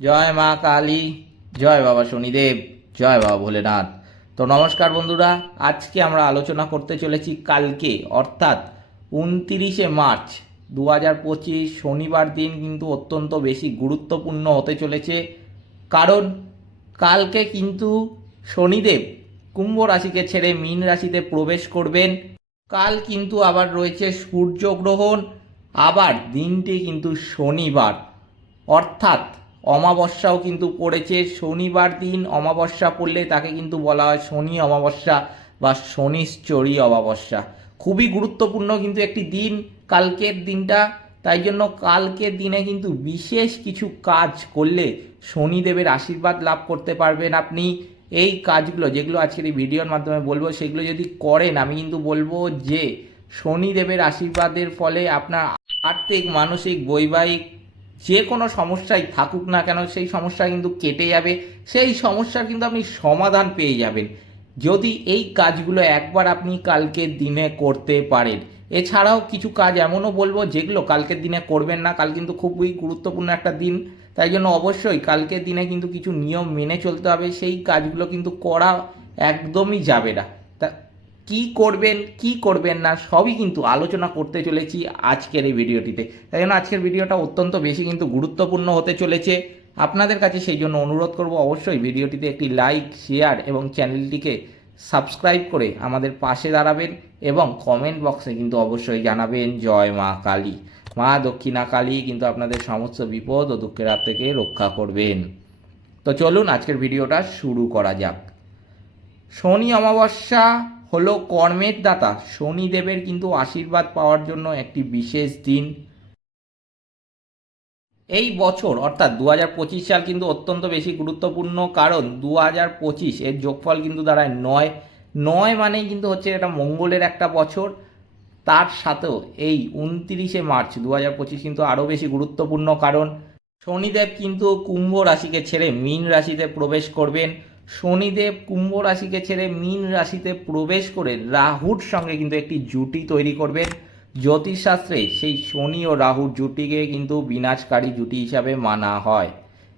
জয় মা কালী, জয় বাবা শনিদেব, জয় বাবা ভোলেনাথ। তো নমস্কার বন্ধুরা, আজকে আমরা আলোচনা করতে চলেছি কালকে, অর্থাৎ উনতিরিশে মার্চ দু হাজার পঁচিশ, শনিবার দিন কিন্তু অত্যন্ত বেশি গুরুত্বপূর্ণ হতে চলেছে। কারণ কালকে কিন্তু শনিদেব কুম্ভ রাশিকে ছেড়ে মীন রাশিতে প্রবেশ করবেন। কাল কিন্তু আবার রয়েছে সূর্যগ্রহণ আবার দিনটি কিন্তু শনিবার। অর্থাৎ অমাবস্যাও কিন্তু পড়েছে। শনিবার দিন অমাবস্যা পড়লে তাকে কিন্তু বলা হয় শনি অমাবস্যা বা শনিশ্চরী অমাবস্যা। খুবই গুরুত্বপূর্ণ কিন্তু একটি দিন, কালকের দিনটা। তাই জন্য কালকের দিনে কিন্তু বিশেষ কিছু কাজ করলে শনিদেবের আশীর্বাদ লাভ করতে পারবেন আপনি। এই কাজগুলো যেগুলো আজকের এই ভিডিওর মাধ্যমে বলব, সেগুলো যদি করেন, আমি কিন্তু বলব যে, শনিদেবের আশীর্বাদের ফলে আপনার আর্থিক, মানসিক, বৈবাহিক যে কোনো সমস্যাই থাকুক না কেন, সেই সমস্যা কিন্তু কেটে যাবে, সেই সমস্যার কিন্তু আপনি সমাধান পেয়ে যাবেন। যদি এই কাজগুলো একবার আপনি কালকের দিনে করতে পারেন, এছাড়াও কিছু কাজ এমনও বলব যেগুলো কালকের দিনে করবেন না, কাল কিন্তু খুবই গুরুত্বপূর্ণ একটা দিন, তাই জন্য অবশ্যই কালকের দিনে কিন্তু কিছু নিয়ম মেনে চলতে হবে, সেই কাজগুলো কিন্তু করা একদমই যাবে না। কি করবেন কি করবেন না, সবই কিন্তু আলোচনা করতে চলেছি আজকের এই ভিডিওটিতে। তাই জন্য আজকের ভিডিওটা অত্যন্ত বেশি কিন্তু গুরুত্বপূর্ণ হতে চলেছে। আপনাদের কাছে সেই জন্য অনুরোধ করব অবশ্যই ভিডিওটিতে একটি লাইক, শেয়ার এবং চ্যানেলটিকে সাবস্ক্রাইব করে আমাদের পাশে দাঁড়াবেন এবং কমেন্ট বক্সে কিন্তু অবশ্যই জানাবেন, জয় মা কালী। মা দক্ষিণা কালী কিন্তু আপনাদের সমস্ত বিপদ ও দুঃখের হাত থেকে রক্ষা করবেন। তো চলুন আজকের ভিডিওটা শুরু করা যাক। শনি অমাবস্যা হলো কর্মের দাতা। শনিদেবের কিন্তু আশীর্বাদ পাওয়ার জন্য একটি বিশেষ দিন। এই বছর, অর্থাৎ দু হাজার পঁচিশ সাল কিন্তু অত্যন্ত বেশি গুরুত্বপূর্ণ, কারণ দু পঁচিশ এর যোগফল কিন্তু দাঁড়ায় নয়। নয় মানেই কিন্তু হচ্ছে এটা মঙ্গলের একটা বছর। তার সাথেও এই উনতিরিশে মার্চ দু পঁচিশ কিন্তু আরও বেশি গুরুত্বপূর্ণ কারণ শনিদেব কিন্তু কুম্ভ রাশিকে ছেড়ে মীন রাশিতে প্রবেশ করবেন। শনিদেব কুম্ভ রাশিকে ছেড়ে মীন রাশিতে প্রবেশ করে রাহুর সঙ্গে কিন্তু একটি জুটি তৈরি করবেন জ্যোতিষশাস্ত্রে সেই শনি ও রাহুর জুটিকে কিন্তু বিনাশকারী জুটি হিসাবে মানা হয়।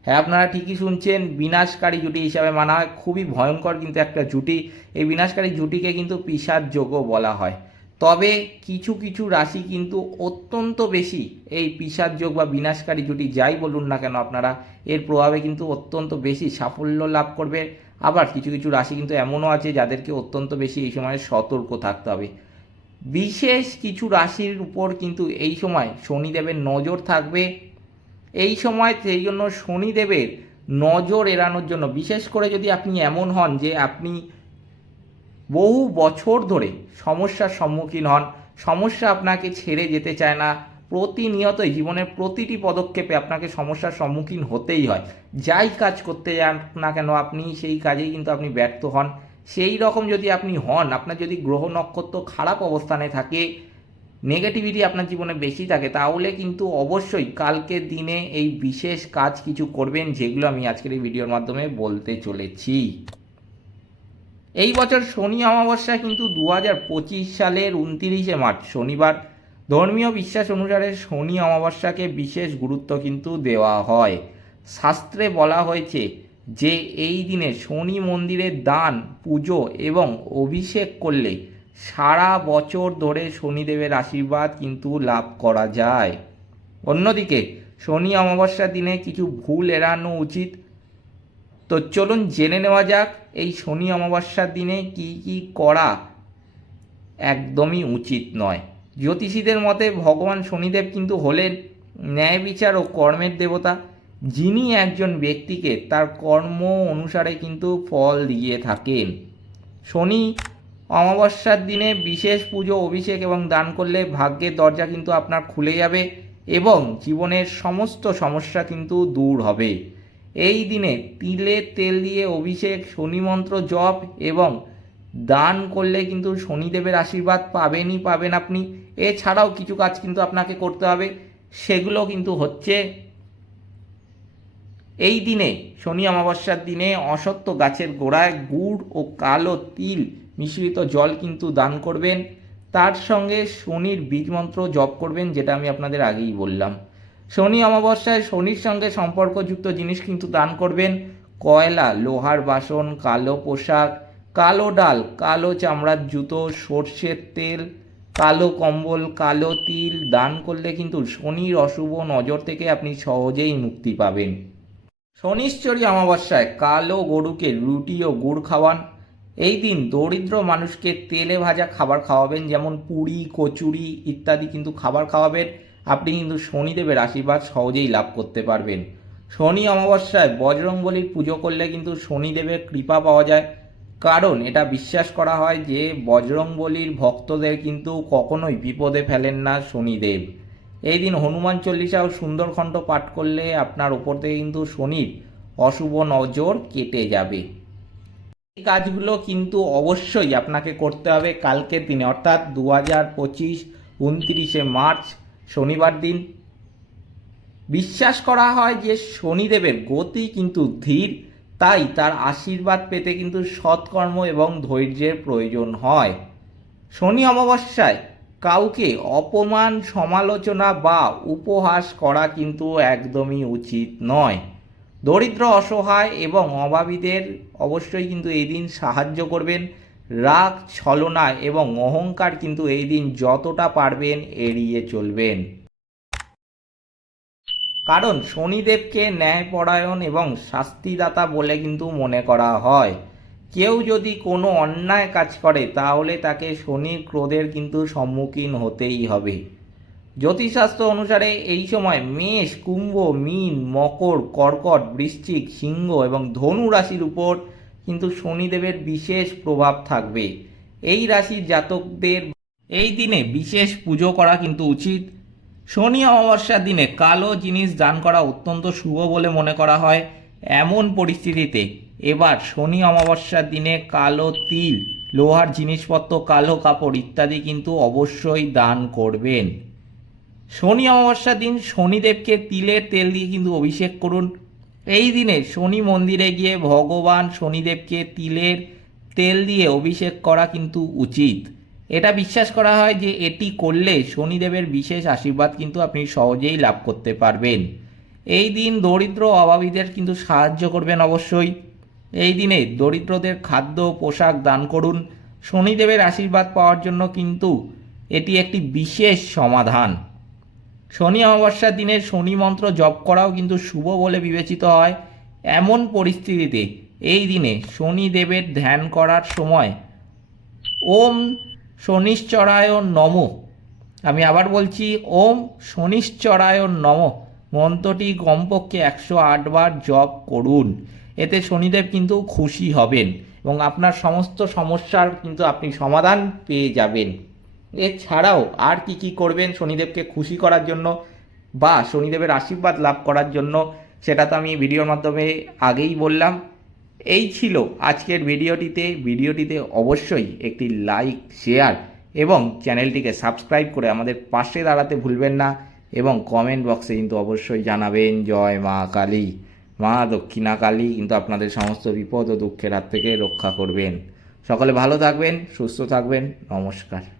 হ্যাঁ আপনারা ঠিকই শুনছেন, বিনাশকারী জুটি হিসাবে মানা হয়। খুবই ভয়ঙ্কর কিন্তু একটা জুটি। এই বিনাশকারী জুটিকে কিন্তু পিসার যোগও বলা হয়। তবে কিছু কিছু রাশি কিন্তু অত্যন্ত বেশি এই পিসার যোগ বা বিনাশকারী জুটি যাই বলুন না কেন আপনারা, এর প্রভাবে কিন্তু অত্যন্ত বেশি সাফল্য লাভ করবে। আবার কিছু কিছু রাশি কিন্তু এমনও আছে যাদেরকে অত্যন্ত বেশি এই সময় সতর্ক থাকতে হবে। বিশেষ কিছু রাশির উপর কিন্তু এই সময় শনিদেবের নজর থাকবে। এই সময় সেই জন্য শনিদেবের নজর এড়ানোর জন্য, বিশেষ করে যদি আপনি এমন হন যে আপনি বহু বছর ধরে সমস্যার সম্মুখীন হন। সমস্যা আপনাকে ছেড়ে যেতে চায় না। প্রতিনিয়তই জীবনের প্রতিটি পদক্ষেপে আপনাকে সমস্যার সম্মুখীন হতেই হয়। যাই কাজ করতে যান না কেন, আপনি সেই কাজেই কিন্তু আপনি ব্যর্থ হন। সেই রকম যদি আপনি হন, আপনার যদি গ্রহ নক্ষত্র খারাপ অবস্থানে থাকে নেগেটিভিটি আপনার জীবনে বেশি থাকে, তাহলে কিন্তু অবশ্যই কালকের দিনে এই বিশেষ কাজ কিছু করবেন, যেগুলো আমি আজকের এই ভিডিওর মাধ্যমে বলতে চলেছি। এই বছর শনি অমাবস্যা কিন্তু দু হাজার পঁচিশ সালের উনতিরিশে মার্চ, শনিবার। ধর্মীয় বিশ্বাস অনুসারে শনি অমাবস্যাকে বিশেষ গুরুত্ব কিন্তু দেওয়া হয়। শাস্ত্রে বলা হয়েছে যে, এই দিনে শনি মন্দিরে দান, পুজো এবং অভিষেক করলে সারা বছর ধরে শনিদেবের আশীর্বাদ কিন্তু লাভ করা যায়। অন্যদিকে, শনি অমাবস্যার দিনে কিছু ভুল এড়ানো উচিত। তো চলুন জেনে নেওয়া যাক এই শনি অমাবস্যার দিনে কি কি করা একদমই উচিত নয়। জ্যোতিষীদের মতে ভগবান শনিদেব কিন্তু হলেন ন্যায় বিচার ও কর্মের দেবতা। যিনি একজন ব্যক্তিকে তার কর্ম অনুসারে কিন্তু ফল দিয়ে থাকেন। শনি অমাবস্যার দিনে বিশেষ পুজো, অভিষেক এবং দান করলে ভাগ্যের দরজা কিন্তু আপনার খুলে যাবে এবং জীবনের সমস্ত সমস্যা কিন্তু দূর হবে। এই দিনে তিলে তেল দিয়ে অভিষেক শনি মন্ত্র জপ এবং দান করলে কিন্তু শনিদেবের আশীর্বাদ পাবেনই পাবেন আপনি। এছাড়াও কিছু কাজ কিন্তু আপনাকে করতে হবে, সেগুলো কিন্তু হচ্ছে এই দিনে, শনি অমাবস্যার দিনে অসত্য গাছের গোড়ায় গুড় ও কালো তিল মিশ্রিত জল কিন্তু দান করবেন। তার সঙ্গে শনির বীজ মন্ত্র জপ করবেন, যেটা আমি আপনাদের আগেই বললাম। শনি অমাবস্যায় শনির সঙ্গে সম্পর্কযুক্ত জিনিস কিন্তু দান করবেন। কয়লা, লোহার বাসন, কালো পোশাক, কালো ডাল, কালো চামড়ার জুতো, সর্ষের তেল, কালো কম্বল, কালো তিল দান করলে কিন্তু শনির অশুভ নজর থেকে আপনি সহজেই মুক্তি পাবেন। শনিশ্চরী অমাবস্যায় কালো গরুকে রুটি ও গুড় খাওয়ান। এই দিন দরিদ্র মানুষকে তেলে ভাজা খাবার খাওয়াবেন, যেমন পুরি, কচুরি ইত্যাদি কিন্তু খাবার খাওয়াবেন। আপনি কিন্তু শনিদেবের আশীর্বাদ সহজেই লাভ করতে পারবেন। শনি অমাবস্যায় বজরংবলির পুজো করলে কিন্তু শনিদেবের কৃপা পাওয়া যায়। কারণ এটা বিশ্বাস করা হয় যে বজরংবলির ভক্তদের কিন্তু কখনোই বিপদে ফেলেন না শনিদেব। এই দিন হনুমান চল্লিশা ও সুন্দরখণ্ড পাঠ করলে আপনার ওপর থেকে কিন্তু শনির অশুভ নজর কেটে যাবে। এই কাজগুলো কিন্তু অবশ্যই আপনাকে করতে হবে কালকের দিনে, অর্থাৎ দু হাজার পঁচিশ, উনত্রিশে মার্চ শনিবার দিন। বিশ্বাস করা হয় যে শনিদেবের গতি কিন্তু ধীর, তাই তার আশীর্বাদ পেতে কিন্তু সৎকর্ম এবং ধৈর্যের প্রয়োজন হয়। শনি অমাবস্যায় কাউকে অপমান, সমালোচনা বা উপহাস করা কিন্তু একদমই উচিত নয়। দরিদ্র, অসহায় এবং অভাবীদের অবশ্যই কিন্তু এদিন সাহায্য করবেন। রাগ, ছলনা এবং অহংকার কিন্তু এই দিন যতটা পারবেন এড়িয়ে চলবেন। কারণ শনিদেবকে ন্যায়পরায়ণ এবং শাস্তিদাতা বলে কিন্তু মনে করা হয়। কেউ যদি কোনো অন্যায় কাজ করে, তাহলে তাকে শনির ক্রোধের কিন্তু সম্মুখীন হতেই হবে। জ্যোতিষশাস্ত্র অনুসারে এই সময় মেষ, কুম্ভ, মীন, মকর, কর্কট, বৃশ্চিক, সিংহ এবং ধনু রাশির উপর কিন্তু শনিদেবের বিশেষ প্রভাব থাকবে। এই রাশির জাতকদের এই দিনে বিশেষ পুজো করা কিন্তু উচিত। শনি অমাবস্যার দিনে কালো জিনিস দান করা অত্যন্ত শুভ বলে মনে করা হয়। এমন পরিস্থিতিতে এবার শনি অমাবস্যার দিনে কালো তিল, লোহার জিনিসপত্র, কালো কাপড় ইত্যাদি কিন্তু অবশ্যই দান করবেন। শনি অমাবস্যার দিন শনিদেবকে তিলের তেল দিয়ে কিন্তু অভিষেক করুন। এই দিনে শনি মন্দিরে গিয়ে ভগবান শনিদেবকে তিলের তেল দিয়ে অভিষেক করা কিন্তু উচিত। এটা বিশ্বাস করা হয় যে এটি করলে শনিদেবের বিশেষ আশীর্বাদ কিন্তু আপনি সহজেই লাভ করতে পারবেন। এই দিন দরিদ্র অভাবীদের কিন্তু সাহায্য করবেন অবশ্যই। এই দিনে দরিদ্রদের খাদ্য পোশাক দান করুন। শনিদেবের আশীর্বাদ পাওয়ার জন্য কিন্তু এটি একটি বিশেষ সমাধান। শনি অমাবস্যার দিনে শনি মন্ত্র জপ করাও কিন্তু শুভ বলে বিবেচিত হয়। এমন পরিস্থিতিতে এই দিনে শনিদেবের ধ্যান করার সময় ওম শনিশ্চরায় নম। আমি আবার বলছি, ওম শনিশ্চরায় নম। মন্ত্রটি কমপক্ষে একশো আটবার জপ করুন। এতে শনিদেব কিন্তু খুশি হবেন এবং আপনার সমস্ত সমস্যার কিন্তু আপনি সমাধান পেয়ে যাবেন। এছাড়াও আর কি কি করবেন শনিদেবকে খুশি করার জন্য বা শনিদেবের আশীর্বাদ লাভ করার জন্য, সেটা তো আমি ভিডিওর মাধ্যমে আগেই বললাম। এই ছিল আজকের ভিডিওটিতে। ভিডিওটিতে অবশ্যই একটি লাইক, শেয়ার এবং চ্যানেলটিকে সাবস্ক্রাইব করে আমাদের পাশে দাঁড়াতে ভুলবেন না এবং কমেন্ট বক্সে কিন্তু অবশ্যই জানাবেন, জয় মা কালী। মা দক্ষিণা কালী কিন্তু আপনাদের সমস্ত বিপদ ও দুঃখের হাত থেকে রক্ষা করবেন। সকলে ভালো থাকবেন, সুস্থ থাকবেন। নমস্কার।